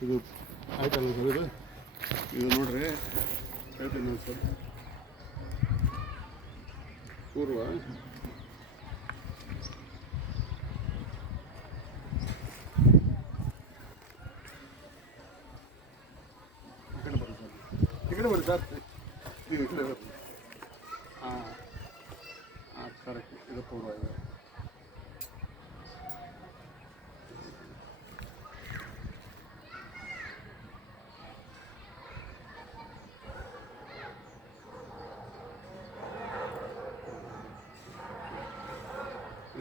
ಇದು ಆಯ್ತಲ್ಲ ಸರ್ ಇದು ನೋಡ್ರಿ ಹೇಳ್ತೀನಿ ನೋಡಿ ಸರ್ ಪೂರ್ವ ಈ ಕಡೆ ಬರ್ರಿ ಸರ್ ಇದು ಈ ಕಡೆ ಬರ್ರಿ ಹಾಂ ಹಾಂ ಕರೆಕ್ಟ್ ಇದು ಪೂರ್ವ ಇದೆ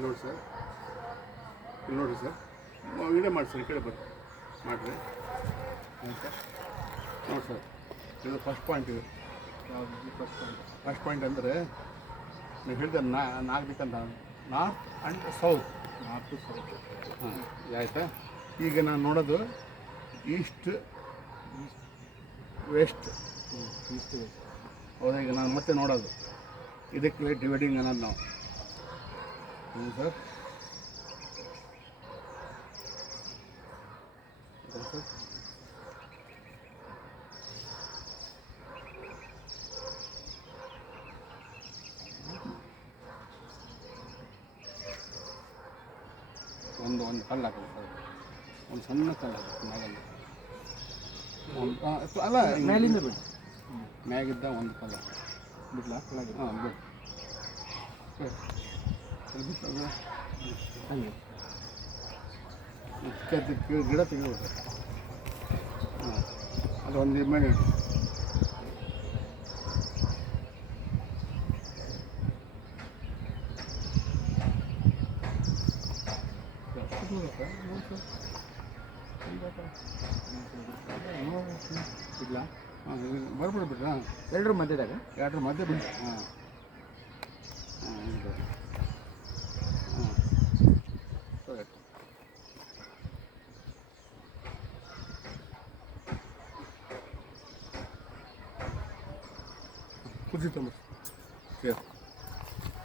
ನೋಡಿ ಸರ್ ಇಲ್ಲಿ ನೋಡಿರಿ ಸರ್ ವಿಡಿಯೋ ಮಾಡಿ ಸರ್ ಈ ಕಡೆ ಬರ್ರಿ ಮಾಡಿರಿ ಆಯ್ತಾ ನೋಡಿ ಸರ್ ಇದು ಫಸ್ಟ್ ಪಾಯಿಂಟ್ ಇದು ಫಸ್ಟ್ ಪಾಯಿಂಟ್ ಅಂದರೆ ನೀವು ಹೇಳಿದ್ರೆ ನಾಲ್ಕು ದಿಕ್ಕಂತ ನಾರ್ತ್ ಆ್ಯಂಡ್ ಸೌತ್ ಹಾಂ ಆಯಿತಾ ಈಗ ನಾನು ನೋಡೋದು ಈಸ್ಟ್ ವೆಸ್ಟ್ ಈಸ್ಟ್ ವೆಸ್ಟ್ ಹೌದಾ ಈಗ ನಾನು ಮತ್ತೆ ನೋಡೋದು ಇದಕ್ಕೆ ಡಿವೈಡಿಂಗ್ ಅನ್ನೋದು ನಾವು ಸರ್ ಸರ್ ಒಂದು ಕಲ್ಲು ಹಾಕೋದು ಸರ್ ಒಂದು ಸಣ್ಣ ಕಲ್ಲು ಹಾಕೋದು ಮ್ಯಾಗಲ್ಲಿ ಒಂದು ಅಲ್ಲ ಮ್ಯಾಲಿಂದ ಬಿಟ್ಟು ಮ್ಯಾಗಿದ್ದ ಒಂದು ಕಲ್ಲು ಬಿಡ್ಲಾ ಹಾಂ ಬಿಟ್ಟು ಹಂಗೆ ಗಿಡ ತೆಗಿಬೋದು ಹಾಂ ಅದು ಒಂದು ಮೇಲೆ ಇಲ್ಲ ಹಾಂ ಬರ್ಬಿಡ್ಬಿಡ್ರಿ ಹಾಂ ಎರಡರ ಮಧ್ಯದಾಗ ಎರಡರ ಮಧ್ಯೆ ಬಿಡಿ ಹಾಂ ಹಾಂ ಇದು ಹಾಂ ಸರಿ ಕುರ್ಚಿ ತೊಂಬ ಸರಿ